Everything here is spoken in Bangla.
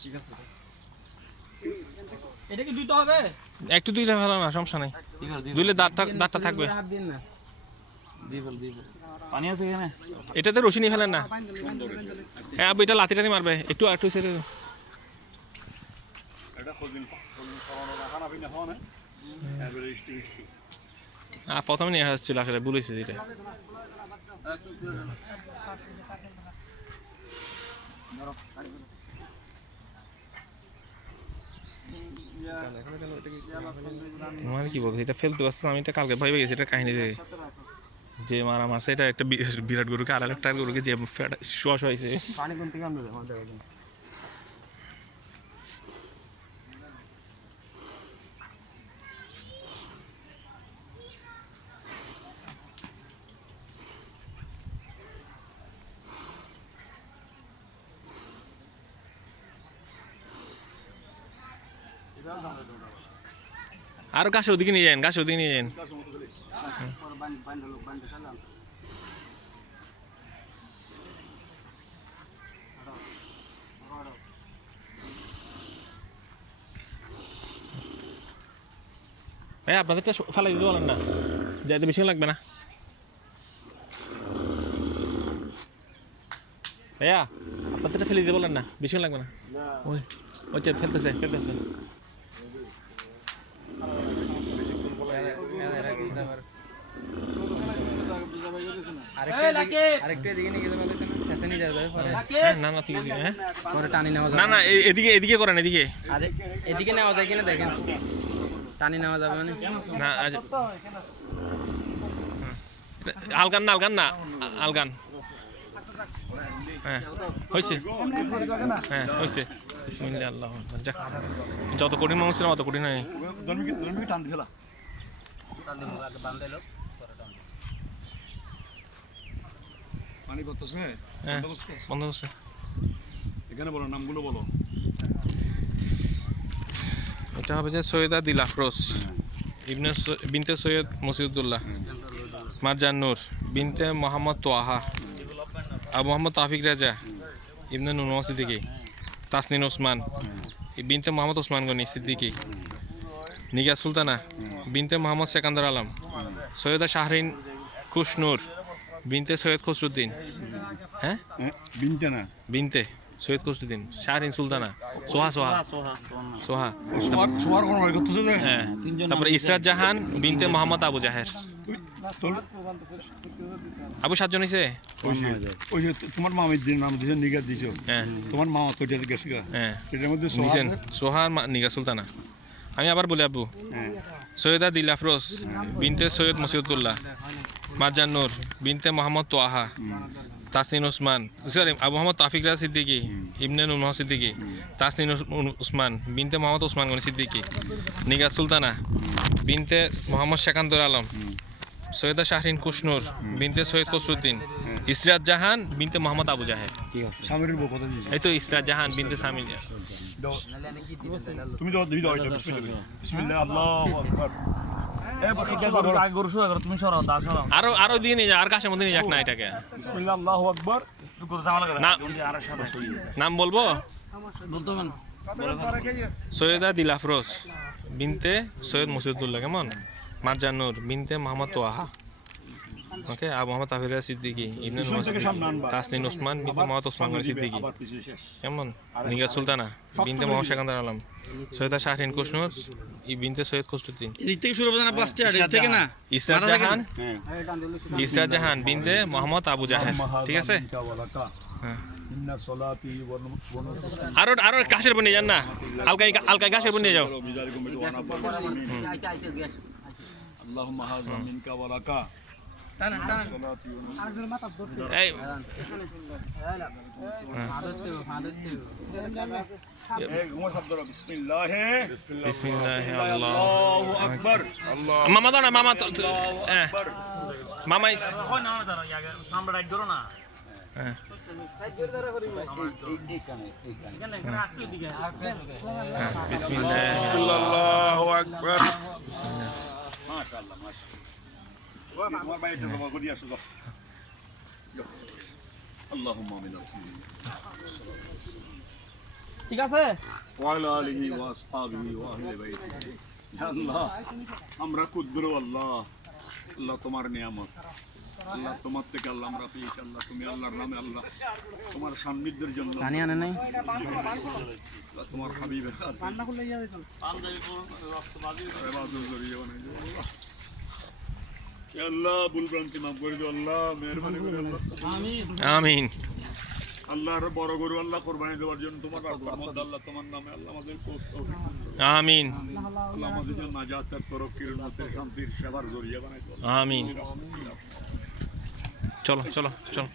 ঠিক আছে এটা কি দুইটা হবে একটু দুইলে ভালো না সমস্যা নাই দুইলে দাঁতটা থাকবে হাত দিন না দিবল পানি আছে এখানে এটাতে রশি নিয়ে ফেলেন না হ্যাঁ আবু এটা লাঠিটা দিয়ে মারবে একটু একটু ছেড়ে দিন এটা খোঁজবিন সরানো রাখা না বিনা হওয়া না এবারে ইস্তি প্রথমে নিয়ে আসছিল আসলে বলেছি এটা মানে কি বলছো এটা ফেলতে পারছো আমি এটা কালকে ভয় পেয়ে গেছি এটা কাহিনী থেকে যে মারা মারছে এটা একটা বিরাট গরুকে আর একটা গরুকে যে শোয়া হয়েছে পানি কোন থেকে আনবে আমাদের আরো গাছ ওদিকে নিয়ে যান গাছ ওদিকে নিয়ে যান ভাই আপনাদেরটা ফেলাই দিতে বলেন না যাইতে বেশি লাগবে না ভাইয়া আপনাদেরটা ফেলে দিতে বলেন না বেশি লাগবে না ওই ওই ফেলতেছে না না ঠিক আছে হ্যাঁ পরে টানি নেওয়া না না এদিকে করেন এদিকে আরে এদিকে নেওয়া যায় কিনা দেখেন টানি নেওয়া যাবে মানে না আলগান না আলগান হ্যাঁ হয়েছে হ্যাঁ হয়েছে বিসমিল্লাহ আল্লাহু আকবার যাক যত কঠিন মানুষ ছিলাম অত কঠিন নয় জন্মি টান দিলা পানি করতেছে হ্যাঁ বন্ধ করছে এখানে বলো নামগুলো বলো এটা হবে যে সৈয়দা দিল আফরোজ ইবনে বিনতে সৈয়দ মসিউদ্দৌল্লাহ মারজান নূর বিনতে মোহাম্মদ তোয়াহা আবু মোহাম্মদ তাফিক রাজা ইবনে নুর মোহাম্মদ সিদ্দিকী তাসনিন ওসমান বিনতে মোহাম্মদ ওসমান গনি সিদ্দিকী নিগা সুলতানা বিনতে মোহাম্মদ সেকান্দর আলম সৈয়দা শাহরিন খুশনুর বিনতে সৈয়দ খসরুদ্দিন হ্যাঁ বিনতে সৈয়দ খসরুদ্দিন শাহরিন সুলতানা সোহা হ্যাঁ তারপরে ইসরাত জাহান বিনতে মোহাম্মদ আবু জাহের আবু 7 জন হয়েছে ওই যে তোমার মামের যে নাম দিয়েছে নিগা দিয়েছো হ্যাঁ তোমার মা তো গেছে হ্যাঁ এটার মধ্যে সোহা নিগা সুলতানা আমি আবার বলি আবু সৈয়দা দিল আফরোজ বিনতে সৈয়দ মসিউদ্দৌল্লাহ মারজান নূর বিনতে মোহাম্মদ তোয়াহা তাসনিন ওসমান সরি আবু মোহাম্মদ তাফিক রাজা সিদ্দিকী ইবনে নুর মোহাম্মদ সিদ্দিকী তাসনিন ওসমান বিনতে মোহাম্মদ ওসমান গনি সিদ্দিকী নিগা সুলতানা বিনতে মোহাম্মদ সেকান্দর আলম সৈয়দা শাহরিন খুশনুর বিনতে সৈয়দ খসরুদ্দিন ইসরাত জাহান বিনতে মোহাম্মদ আবু জাহের ঠিক আছে স্বামীর বউ কথা দিয়েছে এই তো ইসরাত জাহান বিনতে সামিল তুমি দাও দিই দাও বিসমিল্লাহ আল্লাহু আকবার তুমি সরাও দা সরাও আরো দিয়ে নিয়ে যা আর কাছের মধ্যে নিয়ে যাক না এটাকে বিসমিল্লাহ আল্লাহু আকবার নাম বলবো বলতে হবে না সৈয়দা দিল আফরোজ বিনতে সৈয়দ মসিউদ্দৌল্লাহ কেমন মারজান নূর বিনতে মোহাম্মদ তোয়াহা ওকে আবু মোহাম্মদ তাফিক রাজা সিদ্দিকী ইবনে নুর তাসনিন ওসমান বিনতে মোহাম্মদ ওসমান গনি সিদ্দিকী কেমন নিগা সুলতানা বিনতে মোহাম্মদ সেকান্দর আলম সৈয়দা শাহরিন খুশনুর বিনতে সৈয়দ খসরুদ্দিন এদিক থেকে শুরু হবে না পাঁচটা এদিক থেকে না ইসরাত জাহান বিনতে মোহাম্মদ আবু জাহের ঠিক আছে আরো গাছের উপর নিয়ে যান না আলকাই গাছের উপর নিয়ে যাও اللهم هذا منك ولك এই বিসমিল্লাহ আল্লাহু আকবার মামা দাও না মামা মামা আমরা রাইট ধরো না বিসমিল্লাহ আল্লাহু আকবার মাশাআল্লাহ মাশাআল্লাহ তোমার বাইরে জমা করে আসো আল্লাহুম্মা আমিন ঠিক আছে ওয়ালা আলিহি ওয়া আসহাবিহি ওয়া আহলে বাইতিহি ইয়া আল্লাহ আমরা কুদ্র আল্লাহ আল্লাহ তোমার নিয়ামত আল্লাহ তোমার থেকে আল্লাহ আমরা পেয়েছি আল্লাহ তুমি আল্লাহর নামে আল্লাহ তোমার সান্নিধ্যের জন্য পানি আনে নাই আল্লাহ তোমার হাবিবের রান্না করলে ইয়া হইতো পাঞ্জাবি কোন রক্ত বাজি বাজু জড়িয়ে বানাই দাও আল্লাহ ইয়া আল্লাহ ভুলভ্রান্তি মাফ করে দাও আল্লাহ মেহেরবানি করে আল্লাহ আমিন আমিন আল্লাহর বড় গরু আল্লাহ কুরবানি দেওয়ার জন্য তোমার রহমত আল্লাহ তোমার নামে আল্লাহ আমাদের তৌফিক আমিন আল্লাহ আমাদের জন্য নাজাতের তরক্কির উন্নতির শান্তির সেবার জড়িয়ে বানাই দাও আমিন চলো চলো চলো